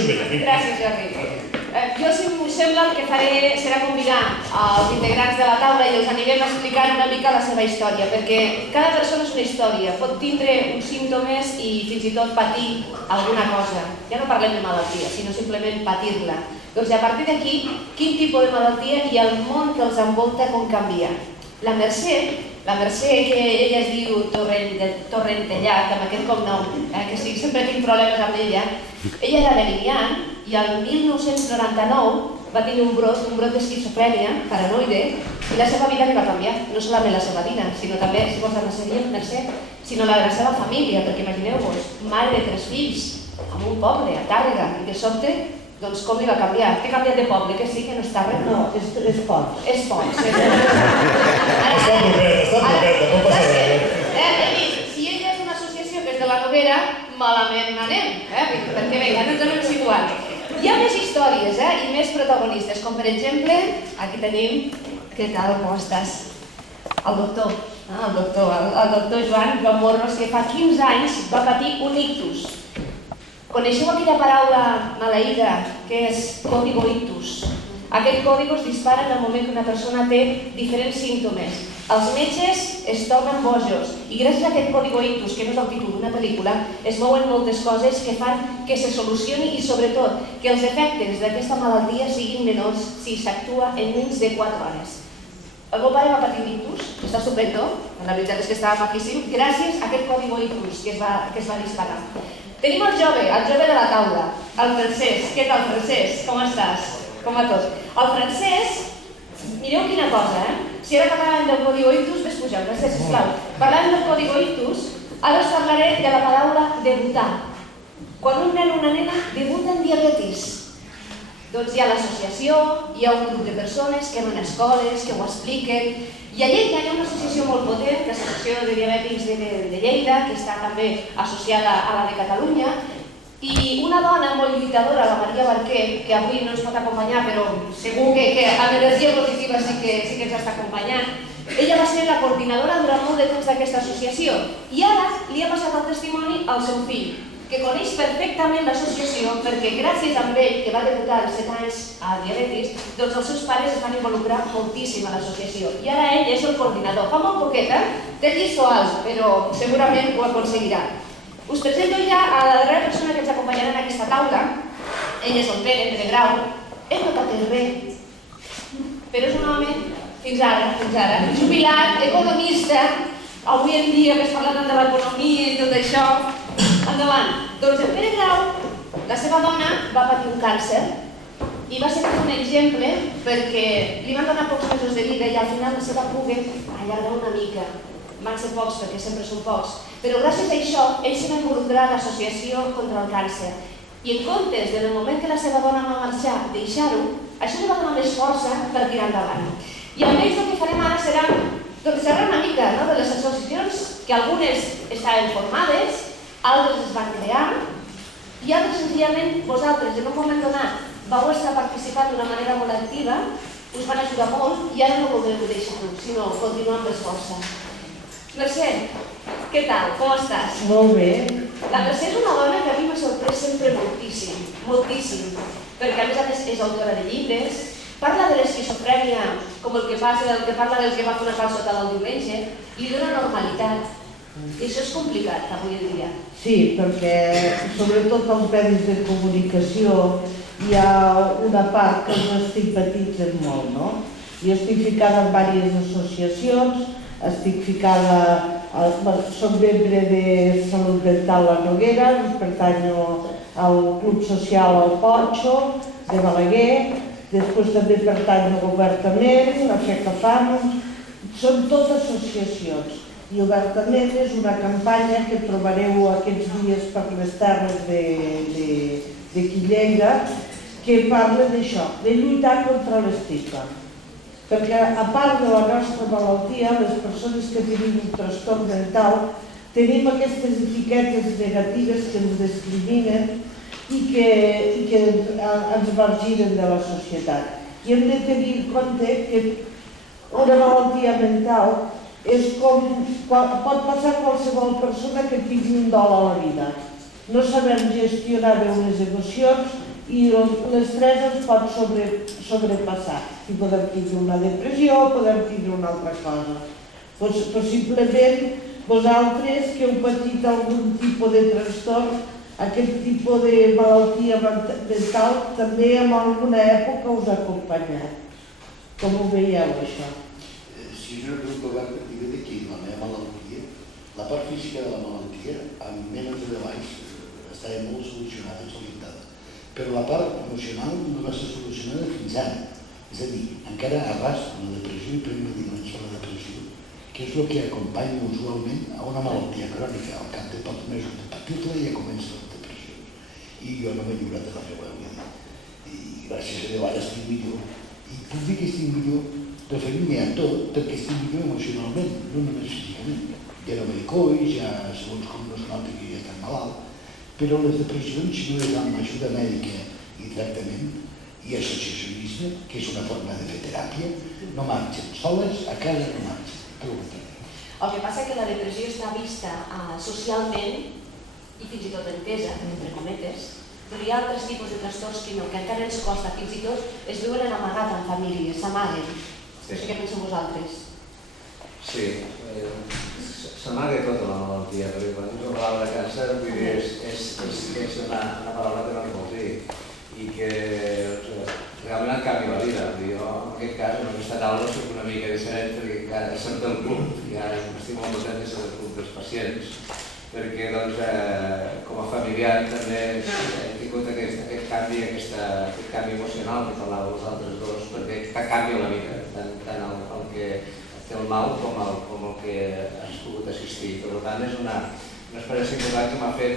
connexió amb ella. Gràcies, Jordi. Jo, si m'ho sembla, el que faré serà convidar els integrants de la taula i els anirem explicant una mica la seva història, perquè cada persona és una història, pot tindre uns símptomes i fins i tot patir alguna cosa. Ja no parlem de malaltia, sinó simplement patir-la. Doncs a partir d'aquí, quin tipus de malaltia i el món que els envolta com canvia. La Mercè, que ella es diu Torrentellat, amb aquest cognom, que sí, sempre tinc problemes amb ella era de Lilian i el 1999 va tenir un brot d'esquizofrènia paranoide i la seva vida li va canviar, no solament la seva vida, sinó també, si vols la Mercè, sinó la de la seva família, perquè imagineu-vos, mare de 3 fills, en un poble, a Tàrrega, i de sobte, doncs com li va canviar? Que ha canviat de poble, que sí, que no és Tàrrega? No, és Ponts. És Ponts. Està propeta, no passa res. Si ella és una associació que és de la Noguera, malament anem, perquè bé, ja no ens hem situat. Hi ha més històries i més protagonistes, com per exemple, aquí tenim, què tal, com estàs? El doctor Joan Gamorros, que fa 15 anys va patir un ictus. Coneixeu aquella paraula maleïda que és código ictus? Aquest código es dispara en el moment que una persona té diferents símptomes. Els metges es tornen bojos i gràcies a aquest código ictus, que no és el títol d'una pel·lícula, es mouen moltes coses que fan que se solucioni i sobretot que els efectes d'aquesta malaltia siguin menors si s'actua en menys de 4 hores. El meu pare va patir un ictus, està estupendo, la veritat és que estava maquíssim, gràcies a aquest código ictus que es va disparar. Tenim el jove de la taula, el Francesc. Què tal, Francesc? Com estàs? Com va tot? El Francesc, mireu quina cosa, Si ara parlàvem del código ictus, ves pujant, Francesc, sisplau. Parlàvem del código ictus, ara us parlaré de la paraula debutar. Quan un nen o una nena debuta en diabetis, doncs hi ha l'associació, hi ha un grup de persones que van a escoles, que ho expliquen, i a Lleida hi ha una associació molt potent, l'Associació de Diabètics de Lleida, que està també associada a la de Catalunya, i una dona molt lluitadora, la Maria Barquer, que avui no ens pot acompanyar, però segur que amb energia positiva sí que ens està acompanyant, ella va ser la coordinadora durant molt de temps d'aquesta associació, i ara li ha passat el testimoni al seu fill, que coneix perfectament l'associació perquè gràcies a ell, que va debutar als 7 anys a diabetis, doncs els seus pares es van involucrar moltíssim a l'associació. I ara ell és el coordinador. Fa molt poquet, té lliçó alt, però segurament ho aconseguirà. Us presento ja a la darrera persona que ens acompanyarà en aquesta taula. Ell és el Pere Grau. Ell no patia res, però és un home, fins ara, jubilat, economista. Avui en dia que es parla tant de l'economia i tot això. Endavant. Doncs el Pere Grau, la seva dona, va patir un càncer i va ser un exemple perquè li van donar pocs mesos de vida i al final se va poder allargar una mica. Van ser pocs perquè sempre són pocs. Però gràcies a això, ell se va involucrar a l'associació contra el càncer. I en comptes, en el moment que la seva dona va marxar, deixar-ho, això li va donar més força per tirar endavant. I amb ells el que farem ara serà xerrar una mica de les associacions, que algunes estaven formades, altres es van crear i altres senzillament vosaltres en un moment donat vau estar participant d'una manera molt activa, us van ajudar molt i ara no voldreu deixar-ho, sinó continuar amb més força. Mercè, què tal? Com estàs? Molt bé. La Mercè és una dona que a mi m'ha sorprès sempre moltíssim, moltíssim, perquè a més és autora de llibres, parla de l'esquizofrènia com el que parla del que va fer una falsa sota del diumenge, li dona normalitat. I això és complicat avui en dia. Sí, perquè sobretot als medis de comunicació hi ha una part que els estigmatitzen molt, no? Jo estic ficada en diverses associacions, estic ficada, soc membre de Salut Mental La Noguera, pertanyo al Club Social El Porxo, de Balaguer, després també pertanyo obertament, a FECAFAM, són tot associacions. I obertament és una campanya que trobareu aquests dies per les terres de Quilleira, que parla d'això, de lluitar contra l'estigma. Perquè a part de la nostra malaltia, les persones que tenim un trastorn mental tenim aquestes etiquetes negatives que ens discriminen i que ens marginen de la societat. I hem de tenir en compte que una malaltia mental és com, pot passar qualsevol persona que tingui un dol a la vida. No sabem gestionar bé unes emocions i l'estrès ens pot sobrepassar. I podem tindre una depressió, podem tindre una altra cosa. Possiblement vosaltres que heu patit algun tipus de trastorn, aquest tipus de malaltia mental també en alguna època us ha acompanyat. Com ho veieu, això? Si jo no puc partir d'aquí, la meva malaltia, la part física de la malaltia, amb menys de 10 anys, estava molt solucionada i solitada. Però la part emocional no va ser solucionada fins ara. És a dir, encara arrastra la depressió i pren medicaments per la depressió, que és el que acompanya usualment a una malaltia crònica. Al cap de pocs mesos de patir-la ja comença la depressió. I jo no m'he lliurat de la meva vida. I gràcies a Déu ara estic millor. I puc dir que estic millor referint-me a tot, perquè estic millor emocionalment, no només físicament. Ja no m'he coix, ja segons com no es nota que ja estic malalt, però les depressions, si no és amb ajuda mèdica i tractament i associacionisme, que és una forma de fer teràpia, no marxen soles, a casa no marxen. El que passa és que la depressió està vista socialment i fins i tot entesa, entre cometes, però hi ha altres tipus de trastorns que no, que encara ens costa, fins i tot es viuen en amagat en famílies, s'amaguen. No sé què penseu vosaltres. Sí, s'amaga tota la malaltia, perquè quan dius la paraula càncer, vull dir, és una paraula que no li vols dir i que realment et canvia la vida. Jo, en aquest cas, en aquesta taula, soc una mica diferent perquè cada soc del club i ara estic molt content de ser del club dels pacients perquè, doncs, com a familiar també he tingut aquest canvi emocional que parlàveu els altres dos, perquè canvia la vida, tant el que té el mal com el que has pogut assistir. Per tant, és una experiència important que m'ha fet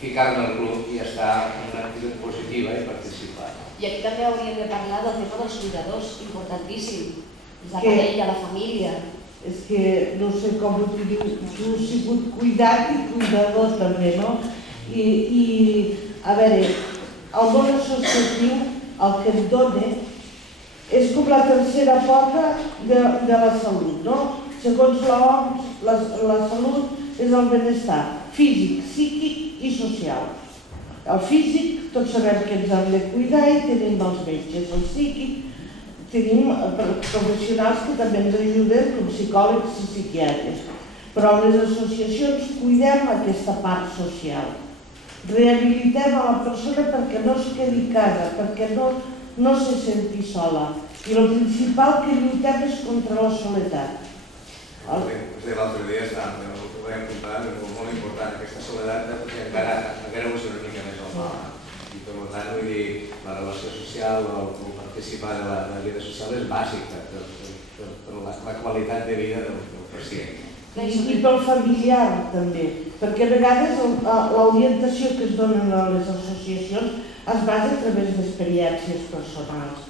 ficar-me al club i estar en una actitud positiva i participar. I aquí també hauríem de parlar del tema dels cuidadors, importantíssim. La parella, la família. És que no sé com ho diu, tu has sigut cuidat i cuidador també, no? I a veure, el món associatiu el que et dona és com la tercera pota de la salut, no? Segons l'OMS, la salut és el benestar físic, psíquic i social. El físic, tots sabem que ens hem de cuidar i tenim els metges. El psíquic, tenim professionals que també ens ajuden, com psicòlegs i psiquiatres. Però en les associacions cuidem aquesta part social. Rehabilitem a la persona perquè no es quedi a casa, perquè no se senti sola. I el principal que lluitem és contra la soledat. L'altre dia ho vaig apuntar, és molt important aquesta soledat perquè encara ho és una mica més al mal. I per tant, vull dir, la relació social o participar de la vida social és bàsica per la qualitat de vida del pacient. I pel familiar també, perquè a vegades l'orientació que es donen a les associacions es basa a través d'experiències personals.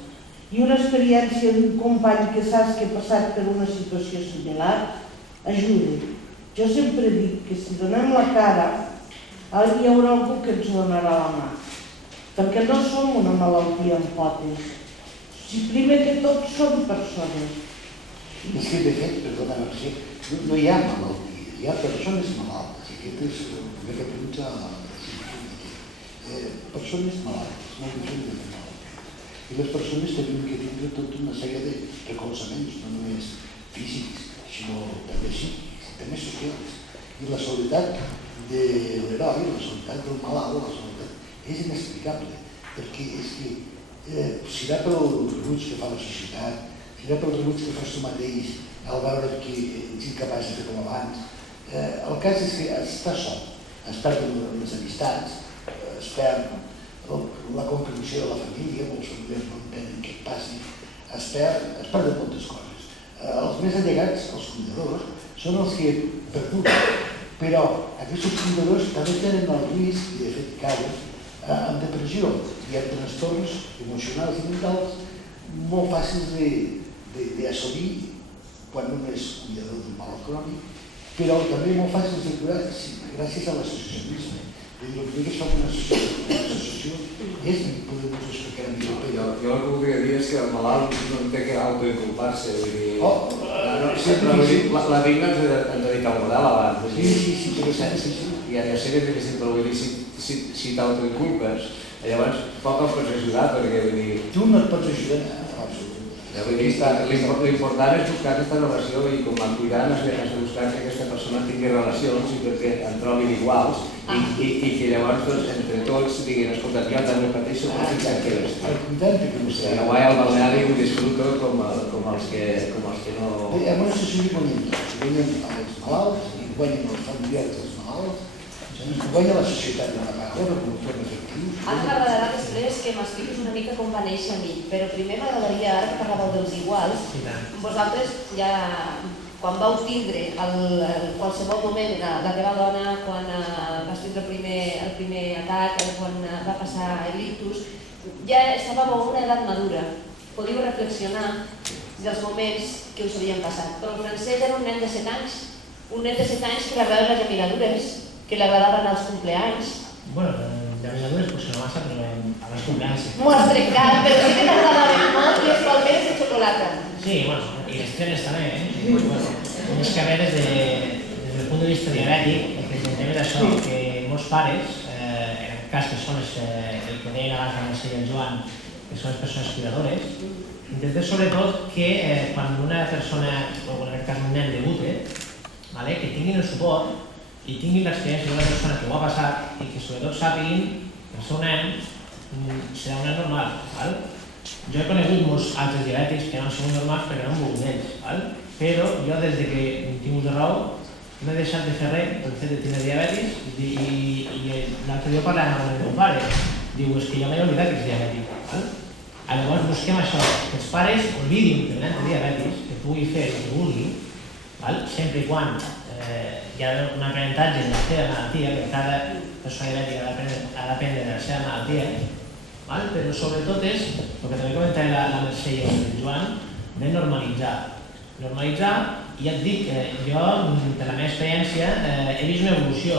I una experiència d'un company que saps que ha passat per una situació similar ajuda. Jo sempre dic que si donem la cara hi haurà algú que ens donarà la mà, perquè no som una malaltia amb potes. Primer que tot som persones. És que de fet, perdona Mercè, no hi ha malalties, hi ha persones malaltes, i aquest és el que representa la medicina. Persones malaltes, molt diferent de malaltes. I les persones tenim que tindre tota una sèrie de recolzaments, no només físics, sinó també psíquics, també socials. I la soledat de l'heroi, la soledat del malalt, la soledat és inexplicable, perquè és que si va pel rebuig que fa la societat, si va pel rebuig que fas tu mateix al veure que ets incapaç de fer com abans, el cas és que està sol, es perden les amistats, es perd la contribució de la família, molts familiars no entenen què et passi, es perden moltes coses. Els més allegats, els cuidadors, són els que perduren, però aquests cuidadors també tenen el risc, i de fet cauen, amb depressió i amb trastorns emocionals i mentals molt fàcils d'assolir quan un és cuidador d'un malalt crònic, però també molt fàcils de curar gràcies a l'associacionisme. El que som una associació és poder explicar millor. Jo el que voldria dir és que el malalt no té que autoinculpar-se. La Digna ens ha dit el model abans. Sí, però ja sé que sempre vull dir, si t'autoinculpes, Llavors, poc el pots ajudar, perquè vull dir... Tu no et pots ajudar, absolutament. L'important és buscar aquesta relació i com a cuidant has de buscar que aquesta persona tingui relacions i perquè en trobin iguals i que llavors entre tots diguin, escolta, jo també pateixo però fins aquí l'estic. Al contrari que vostè... El guai al balneari ho disfruto com els que no... Amb una associació guanyen els malalts i guanyen els familiars dels malalts, guanya la societat d'una part, com formes actius. Ara m'agradarà després que m'expliquis una mica com va néixer a mi, però primer m'agradaria, ara que parlàveu dels iguals, vosaltres ja, quan vau tindre qualsevol moment la teva dona, quan vas tindre el primer atac, quan va passar l'ictus, ja estàvem a una edat madura. Podíeu reflexionar dels moments que us havien passat. Però el Francesc era un nen de 7 anys, un nen de 7 anys que li agradaven les llaminadures, que li agradaven els compleanys. Bueno, llaminadures potser no massa, però a les compleanys sí. M'ho has trencat, però sí que t'agradaven molt les palmeres de xocolata. Sí, bueno, i les trenes també, Bueno, és que a veure, des del punt de vista diabètic, el que intentem és això, que molts pares, en aquest cas que són el que deien abans la Mercè i el Joan, que són les persones cuidadores, intentem sobretot que quan una persona, o en aquest cas un nen debute, que tinguin el suport i tinguin l'experiència d'una persona que ho ha passat i que sobretot sàpiguin que el seu nen serà un nen normal. Jo he conegut molts altres diabètics que no han sigut normals perquè no han volgut d'ells, però jo des que tinc ús de raó no he deixat de fer res pel fet de tenir diabetis i l'altre dia parlàvem amb el meu pare, diu, és que jo m'he oblidat que és diabètic. Llavors busquem això, que els pares oblidin que el nen té diabetis, que pugui fer el que vulgui, sempre i quan hi ha un aprenentatge de la seva malaltia, que cada persona diabètica ha d'aprendre de la seva malaltia, però sobretot és, el que també comentava la Mercè i el Joan, de normalitzar. Normalitzar, i ja et dic que jo, per la meva experiència, he vist una evolució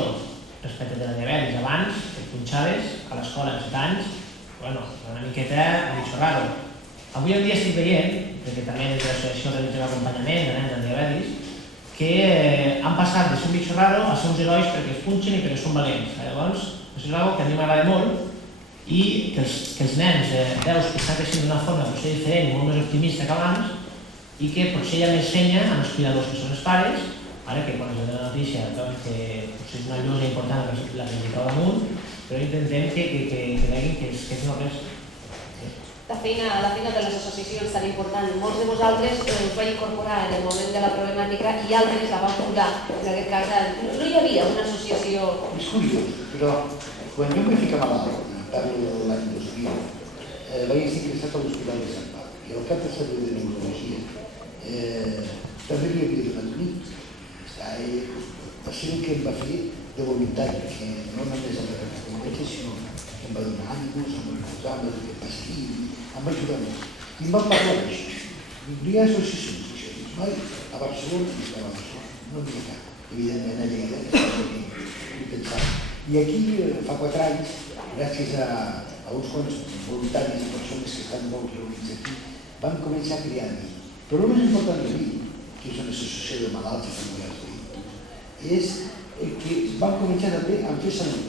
respecte de la diabetis. Abans, et punxaves a l'escola als 7 anys, una miqueta bitxo raro. Avui en dia estic veient, perquè també des de l'associació realitzem acompanyament de nens amb diabetis, que han passat de ser un bitxo raro a ser uns herois perquè es punxen i perquè són valents. Llavors, això és una cosa que a mi m'agrada molt i que els nens veus que estan creixent d'una forma potser diferent i molt més optimista que abans i que potser ja m'ensenya amb els cuidadors que són els pares, que quan es dona la notícia que potser és una llosa important la que es cau damunt, però intentem que vegin que és no res. La feina de les associacions tan important. Molts de vosaltres us vau incorporar en el moment de la problemàtica i altres la vau fundar. En aquest cas, no hi havia una associació... És curiós, però quan jo em vaig ficar malalt, parlo de l'any 2000, vaig estar ingressat a l'Hospital de Sant Pau i al cap de servei de neurologia també li havia donat un nit. Va ser el que em va fer de voluntari, que no només em va donar competència, sinó que em va donar ànims, em va posar, em va dir que passi, em va ajudar molt. I em va parlar d'això. No hi ha associacions d'això. Mai a Barcelona, i estava a Barcelona, no n'hi ha cap. Evidentment a Lleida, que és el que pensava. I aquí, fa 4 anys, gràcies a uns quants voluntaris i persones que estan molt reunits aquí, vam començar a crear-hi. Però el més important de mi, que és una associació de malalts i familiars d'ahir, és que vam començar també a fer salut.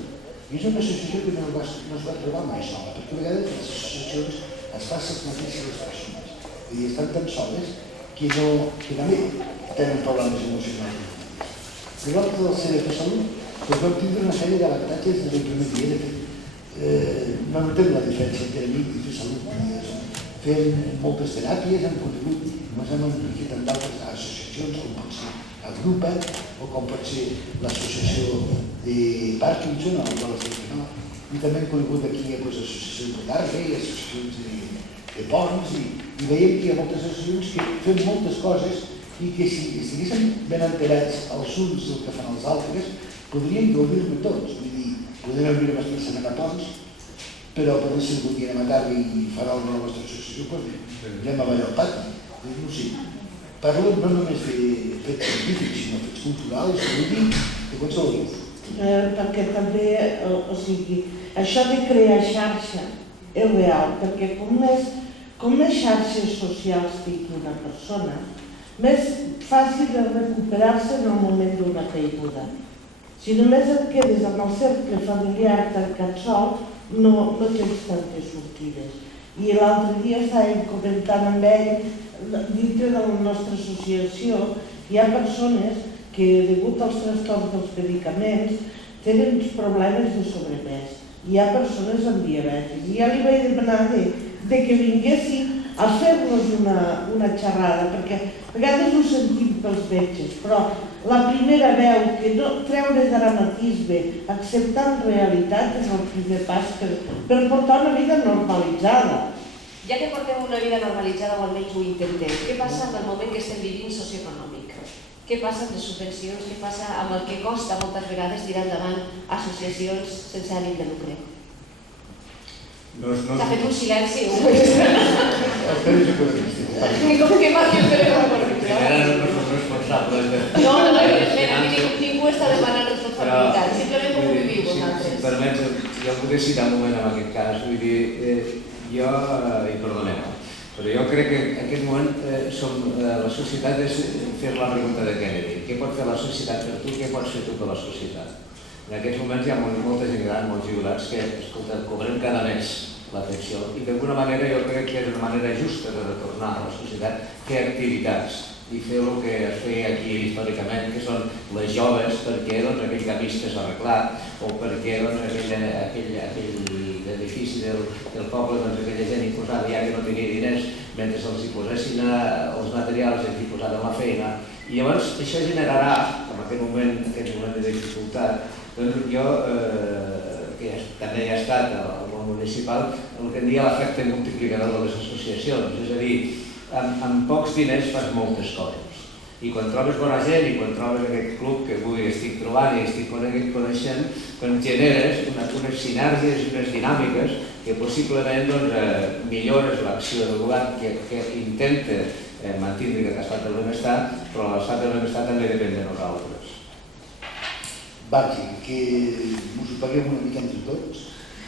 I és una associació que no es va trobar mai sola, perquè a vegades les associacions es fan les mateixes les persones. Vull dir, estan tan soles que també tenen problemes emocionals. I l'altre del CDF de Salut, doncs vam tindre una sèrie d'avantatges des del primer dia. De fet, no notem la diferència entre mi i fer salut. Fem moltes teràpies, hem contingut, ens hem implicat en d'altres associacions, com pot ser el Grupa, o com pot ser l'associació de Parkinson, a la qual estem fent, i també hem conegut aquí associacions de Darbe, associacions de Ponts, i veiem que hi ha moltes associacions que fem moltes coses i que si estiguéssim ben enterats els uns del que fan els altres, podríem gaudir-ne tots. Vull dir, podríem obrir expressament a Ponts, però per si algun dia anem a Darbe i farà una nostra associació, doncs anem a ballar al pati. No sé, parlo no només de fets científics, sinó fets culturals, polítics, de qualsevol lloc. Perquè també, o sigui, això de crear xarxa és real, perquè com més xarxes socials tingui una persona, més fàcil de recuperar-se en el moment d'una caiguda. Si només et quedes amb el cercle familiar tancat sol, no tens tantes sortides. I l'altre dia estàvem comentant amb ell, dintre de la nostra associació, hi ha persones que, degut als trastorns dels medicaments, tenen problemes de sobrepès. Hi ha persones amb diabetis. I ja li vaig demanar de que vinguessin a fer-nos una xerrada, perquè a vegades ho sentim pels metges, però la primera veu, que no treure dramatisme, acceptant realitat, és el primer pas per portar una vida normalitzada. Ja que portem una vida normalitzada, o almenys ho intentem, què passa amb el moment que estem vivint socioeconòmic? Què passa amb les subvencions? Què passa amb el que costa moltes vegades tirar endavant associacions sense ànim de lucre? S'ha fet un silenci. Com que va fer per Primera no som responsables de... No, ningú està demanant responsabilitat, simplement com ho viviu vosaltres. Si permets, jo podria citar un moment en aquest cas, vull dir, jo, i perdoneu, però jo crec que en aquest moment la societat és fer la pregunta de Kennedy. Què pot fer la societat per tu? Què pots fer tu per la societat? En aquests moments hi ha molta gent gran, molts jubilats, que, escolta, cobrem cada mes la pensió i d'alguna manera jo crec que és una manera justa de retornar a la societat, fer activitats i fer el que es feia aquí històricament, que són les joves, perquè aquell camí estàs arreglat o perquè aquell edifici del poble, aquella gent imposada ja que no tenia diners, mentre els hi posessin els materials els hi posaven la feina. I llavors això generarà, en aquest moment de dificultat, doncs jo, que també he estat al món municipal, el que en dia l'efecte multiplicador de les associacions, és a dir, amb pocs diners fas moltes coses. I quan trobes bona gent i quan trobes aquest club que avui estic trobant i estic coneixent, doncs generes unes sinergies i unes dinàmiques que possiblement millores l'acció del govern que intenta mantenir aquest estat del benestar, però l'estat del benestar també depèn de nosaltres. Vagi, que ens ho paguem una mica entre tots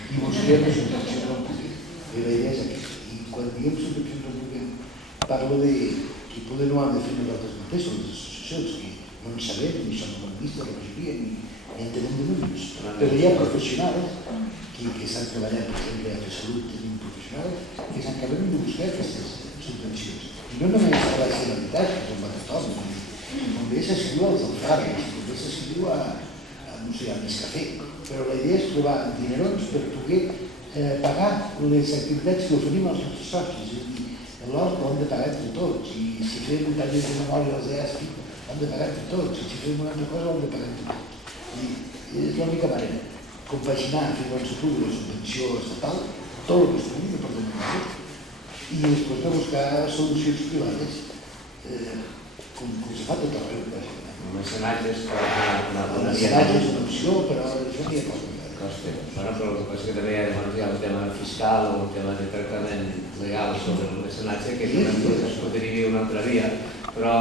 i busquem les subvencions on puguem. I la idea és aquesta. I quan diguem subvencions on puguem, parlo de que poder no han de fer nosaltres mateixos, les associacions, que no en sabem, ni som economistes, la majoria, ni entenem de números. Però hi ha professionals que s'han treballat, per exemple, a fer salut, tenim professionals que s'encarreguen de buscar aquestes subvencions. I no només a la Generalitat, que és on va tothom, també s'escriu als alfares, també s'escriu a Nescafé, però la idea és trobar dinerons per poder pagar les activitats que oferim als nostres socis. És a dir, l'hort l'hem de pagar entre tots, i si fem tallers de memòria als EASPI, l'hem de pagar entre tots, i si fem una altra cosa l'hem de pagar entre tots. I és l'única manera, compaginar fins on s'atura la subvenció estatal, tot el que es pugui, per demanar, i després de buscar solucions privades, com se fa tot arreu, bàsicament. Mecenatges per una mecenatges és una opció, però això n'hi ha poc. Però el que també hi ha un tema fiscal o un tema de tractament legal sobre el mecenatge que es podria una altra via, però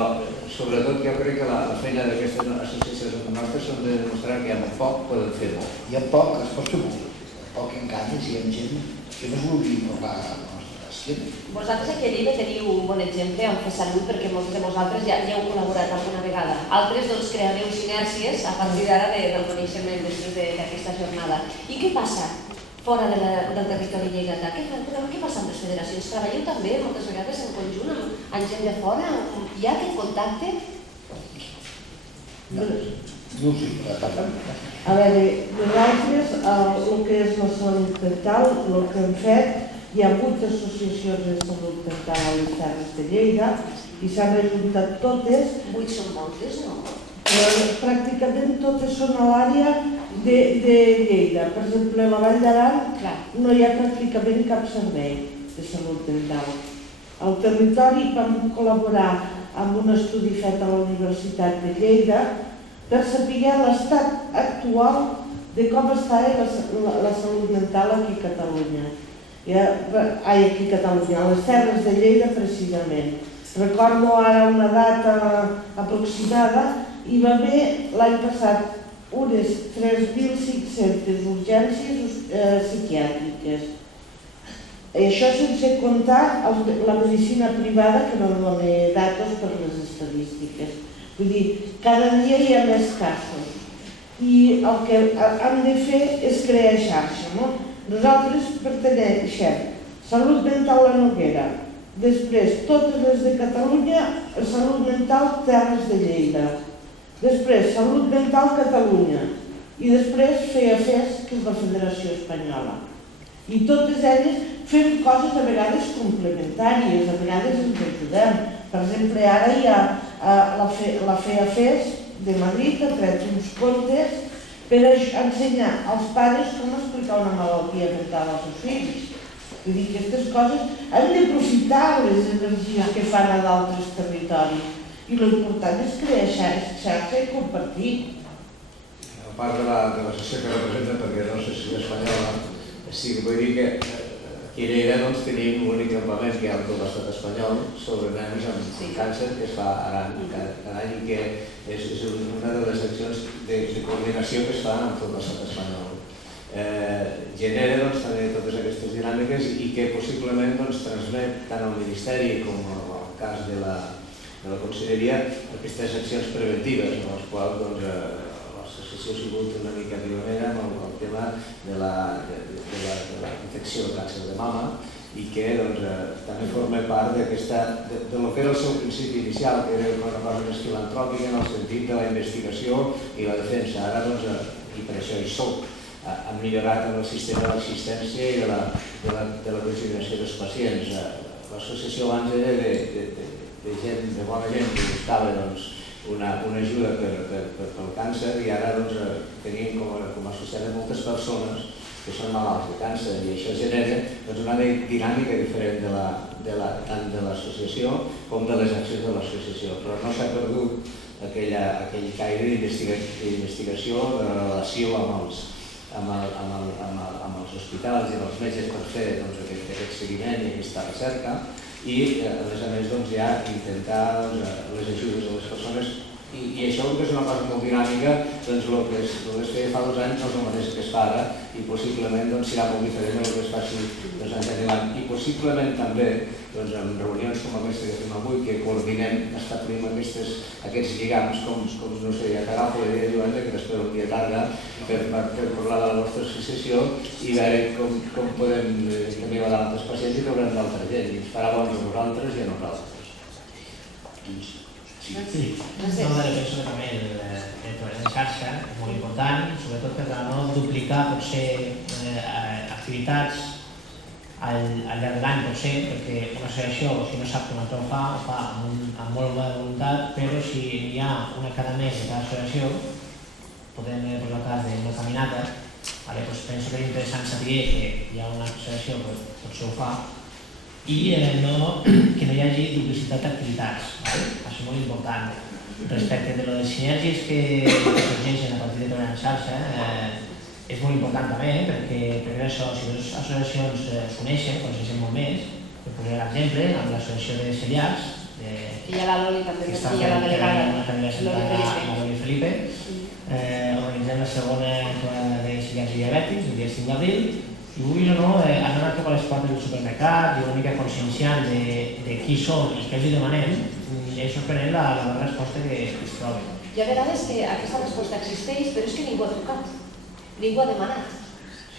sobretot jo crec que la feina d'aquestes associacions nostres són de demostrar que amb poc poden fer molt. I amb poc es pot fer molt. Poc en canvi si hi ha gent que no es vulgui provar a la nostra esquena. Vosaltres aquí a Lleida teniu un bon exemple amb Fer Salut, perquè molts de vosaltres ja heu col·laborat alguna vegada. Altres doncs creareu sinèrgies a partir d'ara del coneixement després d'aquesta jornada. I què passa fora del territori lleidatà? Què passa amb les federacions? Treballeu també moltes vegades en conjunt amb gent de fora? Hi ha aquest contacte? No ho sé, parlant. A veure, nosaltres, el que és la salut mental, el que hem fet, hi ha 8 associacions de salut mental a les Terres de Lleida i s'han rejuntat totes. 8 són moltes, no? Pràcticament totes són a l'àrea de Lleida. Per exemple, a la Vall d'Aran no hi ha pràcticament cap servei de salut mental. Al territori vam col·laborar amb un estudi fet a la Universitat de Lleida per saber l'estat actual de com està la salut mental aquí a Catalunya. Aquí a Catalunya, a les Terres de Lleida precisament. Recordo ara una data aproximada, hi va haver l'any passat unes 3.500 urgències psiquiàtriques. Això sense comptar la medicina privada, que no dona datos per les estadístiques. Vull dir, cada dia hi ha més casos. I el que han de fer és crear xarxa, no? Nosaltres pertanyem Salut Mental La Noguera, després totes les de Catalunya, Salut Mental Terres de Lleida, després Salut Mental Catalunya i després FEAFES, que és la Federació Espanyola. I totes elles fem coses a vegades complementàries, a vegades ens ajudem. Per exemple, ara hi ha la FEAFES de Madrid, ha tret uns contes per ensenyar als pares com explicar una malaltia mental als seus fills. Vull dir que aquestes coses hem d'aprofitar les energies que fan a d'altres territoris i l'important és crear xarxa i compartir. A part de l'associació que representa, perquè no sé si és espanyola, sí que vull dir que aquí a Lleida tenim l'únic campament que hi ha en tot l'estat espanyol sobre nens amb càncer que es fa cada any i que és una de les accions de coordinació que es fa en tot l'estat espanyol. Genera també totes aquestes dinàmiques i que possiblement transmet tant al Ministeri com al cas de la Conselleria aquestes accions preventives en les quals l'associació ha sigut una mica pionera amb el tema de la infecció de càncer de mama i que també forma part del que era el seu principi inicial, que era una cosa més filantròpica en el sentit de la investigació i la defensa. Ara, i per això hi soc, han millorat en el sistema d'assistència i de la consideració dels pacients. L'associació abans era de bona gent que buscava una ajuda pel càncer i ara tenim com a societat moltes persones que són malalts de càncer i això genera una dinàmica diferent tant de l'associació com de les accions de l'associació, però no s'ha perdut aquell caire d'investigació, de relació amb els hospitals i amb els metges per fer aquest seguiment i aquesta recerca i a més ja intentar les ajudes a les persones i això que és una cosa molt dinàmica, el que es feia fa 2 anys no és el mateix que es fa ara i possiblement serà molt diferent del que es faci 2 anys endavant i possiblement també en reunions com aquesta que fem avui que coordinem, establim aquests lligams com no sé, a Carafo i a Joan que després un dia tarda per parlar de la vostra associació i veure com podem tenir a d'altres pacients i trobarem d'altra gent i ens farà bons a nosaltres i a nosaltres. No, penso que també el treball de xarxa és molt important, sobretot per no duplicar potser activitats al llarg de l'any potser, perquè una associació, si no sap com ho fa amb molt bona voluntat, però si hi ha una cada mes de cada associació, podem posar el cas d'una caminata, penso que és interessant saber que hi ha una associació que potser ho fa, i que no hi hagi duplicitat d'activitats. Això és molt important. Respecte de les sinergies que sorgeixen a partir de treballar en xarxa, és molt important també, perquè això, si dues associacions s'uneixen, coneixen molt més, per posar l'exemple, amb l'associació de celiacs, i hi ha la Loli també, que i hi ha la delegada, la Loli Felipe, organitzem la segona de celiacs i diabètics, el dia 5 d'abril, i vull o no, han anat cap a les portes del supermercat i una mica conscienciant de qui són i què els demanem, i és sorprenent la bona resposta que es troben. Hi ha vegades que aquesta resposta existeix, però és que ningú ha trucat, ningú ha demanat.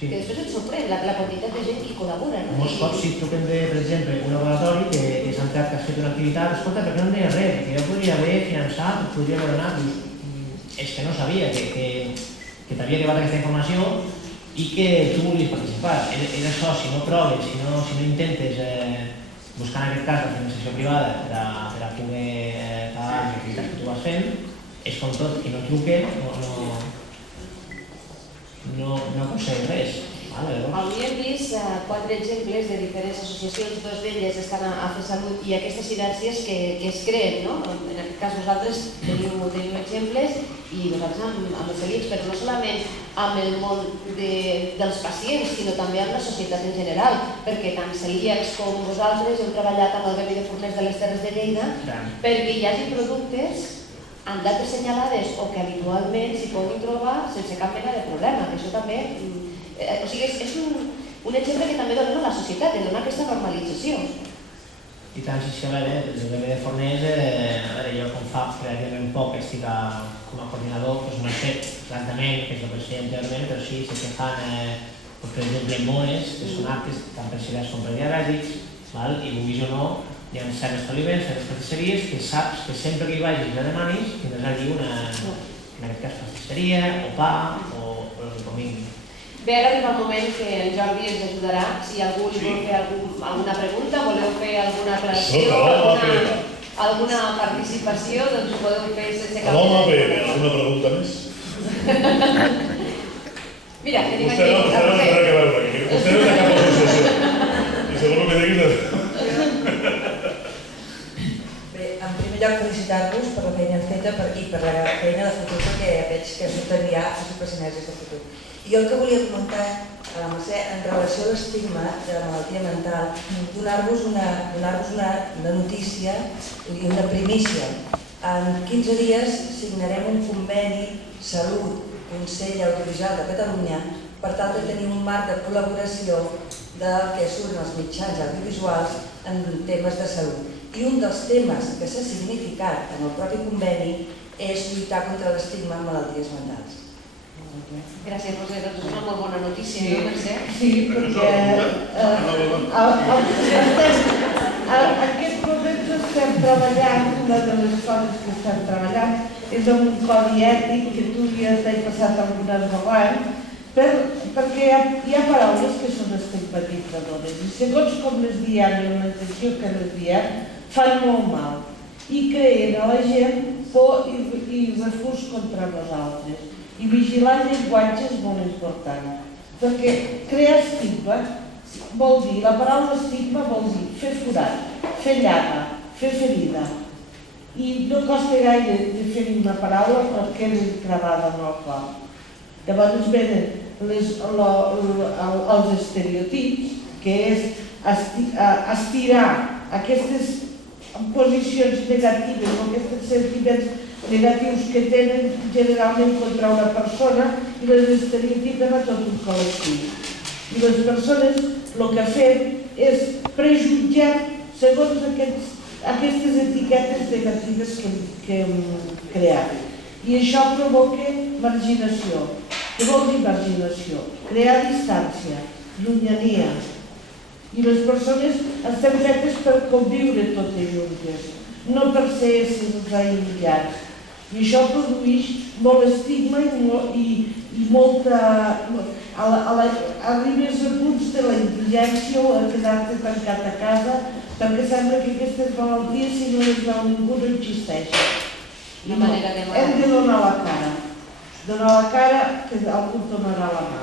Que després et sorprèn la quantitat de gent que col·labora. Molts cops si truquen, per exemple, un laboratori que s'ha entrat que has fet una activitat, escolta, per què no em deia res? Perquè jo podria haver finançat, podria haver donat, és que no sabia que t'havia arribat aquesta informació i que tu volies participar. És això, si no proves, si no intentes buscar en aquest cas la finançació privada per a poder pagar les activitats que tu vas fent, és com tot, qui no truque no aconsegueix res. Avui hem vist 4 exemples de diferents associacions, 2 d'elles estan a FESalut i aquestes sinergies que es creen. En aquest cas nosaltres tenim exemples i nosaltres amb els celíacs, però no solament amb el món dels pacients, sinó també amb la societat en general, perquè tant celíacs com vosaltres heu treballat amb el gremi de forners de les Terres de Lleida perquè hi hagi productes amb dates senyalades o que habitualment s'hi puguin trobar sense cap mena de problema. Això també, o sigui, és un exemple que també donem a la societat, de donar aquesta normalització. I tant, sí, a veure, el gremi de forners, jo com fa relativament poc estic com a coordinador, no sé exactament què és el que es feia anteriorment, però sí que fan per exemple, moes, que són aptes tant per celíacs com per diabètics, i vulguis o no, hi ha certs establiments, certes pastisseries que saps que sempre que hi vagis i la demanis tindràs allí una, en aquest cas, pastisseria, o pa, o el que convingui. Bé, ara arriba el moment que el Jordi ens ajudarà. Si algú li vol fer alguna pregunta, voleu fer alguna aclaració, alguna participació, doncs ho podeu fer sense cap problema. Alguna pregunta més? Mira, tenim aquí... Vostè no tindrà que veure aquí. Vostè no té cap associació. I segons el que diguis... Bé, en primer lloc felicitar-vos per la feina feta i per la feina de futur, perquè veig que surten ja a supersinergies de futur. I jo el que volia comentar a la Mercè, en relació a l'estigma de la malaltia mental, donar-vos una notícia i una primícia. En 15 dies signarem un conveni Salut, Consell Audiovisual de Catalunya, per tal de tenir un marc de col·laboració del que surten els mitjans audiovisuals en temes de salut. I un dels temes que s'ha significat en el propi conveni és lluitar contra l'estigma en malalties mentals. Gràcies, Roser. Doncs és una molt bona notícia, no, Mercè? Sí, perquè en aquests moments estem treballant, una de les coses que estem treballant és amb un codi ètic que tu ja t'he passat algunes vegades, perquè hi ha paraules que són estigmatitzadores i segons com les diem i la intenció que les diem fan molt mal i creen a la gent por i refús contra nosaltres. I vigilar el llenguatge és molt important, perquè crear estigma vol dir, la paraula estigma vol dir fer forat, fer llaga, fer ferida. I no costa gaire de fer una paraula perquè és gravada en el cor. Llavors venen els estereotips, que és estirar aquestes posicions negatives o aquests sentiments negatius que tenen generalment contra una persona i les estereotipen a tot un col·lectiu. I les persones el que fem és prejutjar segons aquestes etiquetes negatives que hem creat. I això provoca marginació. Què vol dir marginació? Crear distància, llunyania. I les persones estan fetes per conviure totes juntes, no per ser éssers aïllats. I això produeix molt estigma i molta... Arribes a punts de la indigència o a quedar-te tancat a casa perquè sembla que aquestes malalties, si no les veu ningú, no existeixen. Hem de donar la cara. Donar la cara que algú donarà la mà.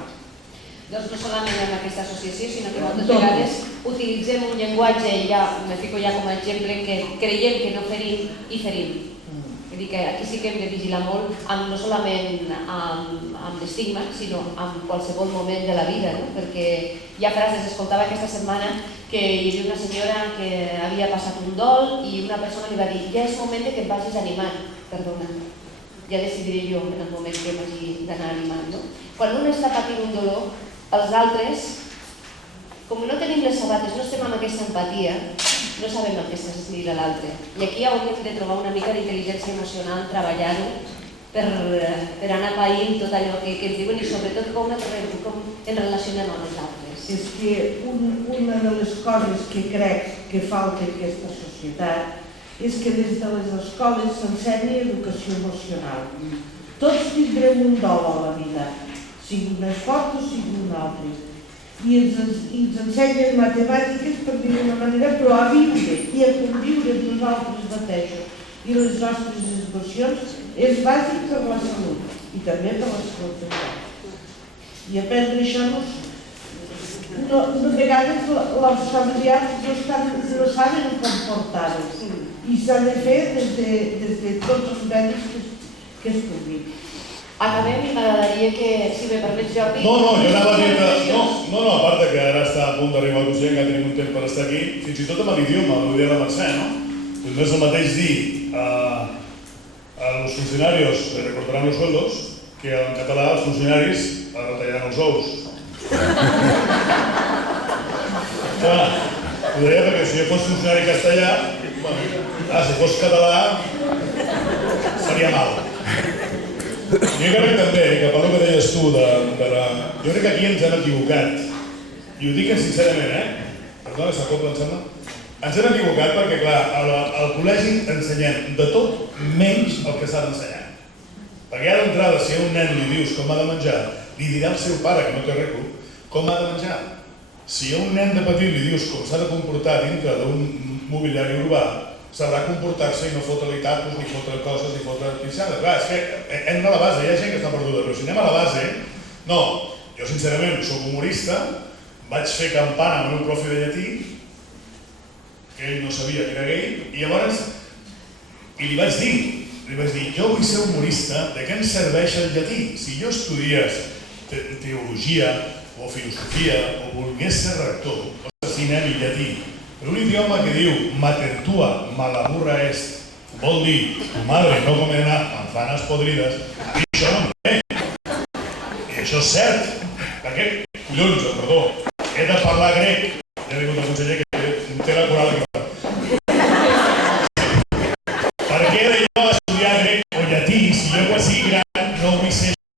Doncs no solament en aquesta associació, sinó que moltes vegades utilitzem un llenguatge, i ja me fico ja com a exemple, que creiem que no ferim i ferim. Vull dir que aquí sí que hem de vigilar molt, no solament amb l'estigma, sinó en qualsevol moment de la vida, no? Perquè hi ha frases, escoltava aquesta setmana que hi havia una senyora que havia passat un dol i una persona li va dir ja és moment que et vagis animant, perdona, ja decidiré jo en el moment que m'hagi d'anar animant, no? Quan un està patint un dolor, els altres, com no tenim les sabates, no estem amb aquesta empatia, no sabem el que està sentint l'altre. I aquí hauríem de trobar una mica d'intel·ligència emocional, treballar-ho per anar païnt tot allò que ens diuen i sobretot com ens relacionem amb els altres. És que una de les coses que crec que falta en aquesta societat és que des de les escoles s'ensenya educació emocional. Tots tindrem un dol a la vida, sigui més fort o sigui un altre. I ens ensenyen matemàtiques, per dir d'una manera, però a viure i a conviure amb nosaltres mateixos. I les nostres emocions és bàsic per la salut i també per la salut mental. I aprendre això de vegades els familiars no saben comportar-ho i s'ha de fer des de tots els mèrits que es puguin. Acabem i m'agradaria que, si me permets, Jordi... No, jo anava a dir que... No, a part que ara està a punt d'arribar el consell, que tenim un temps per estar aquí, fins i tot amb l'idioma, l'hauria de Mercè, no? Pues no és el mateix dir a los funcionarios le recortarán los sueldos que en català els funcionaris retallaran els ous. Clar, ho deia perquè si jo fos funcionari castellà, si fos català, seria mal. Jo crec també, que pel que deies tu, jo crec que aquí ens hem equivocat. I ho dic sincerament, Perdona, s'acopla, em sembla? Ens hem equivocat perquè, clar, al col·legi ensenyem de tot menys el que s'ha d'ensenyar. Perquè ara d'entrada, si a un nen li dius com ha de menjar, li dirà al seu pare, que no té rècord, com ha de menjar. Si a un nen de petit li dius com s'ha de comportar dintre d'un mobiliari urbà, sabrà comportar-se i no fotre-li tacos, ni fotre coses, ni fotre pixades. Clar, és que hem d'anar a la base, hi ha gent que està perduda, però si anem a la base, no. Jo, sincerament, soc humorista, vaig fer campana amb un profe de llatí, que ell no sabia que era gay, i llavors li vaig dir, jo vull ser humorista, de què em serveix el llatí? Si jo estudies teologia o filosofia o volgués ser rector, o cinema i llatí, però un idioma que diu mater tua malaburra est, vol dir tu madre no comerà manzanas podrides, i això no em ve. I això és cert. Perquè, collons, perdó,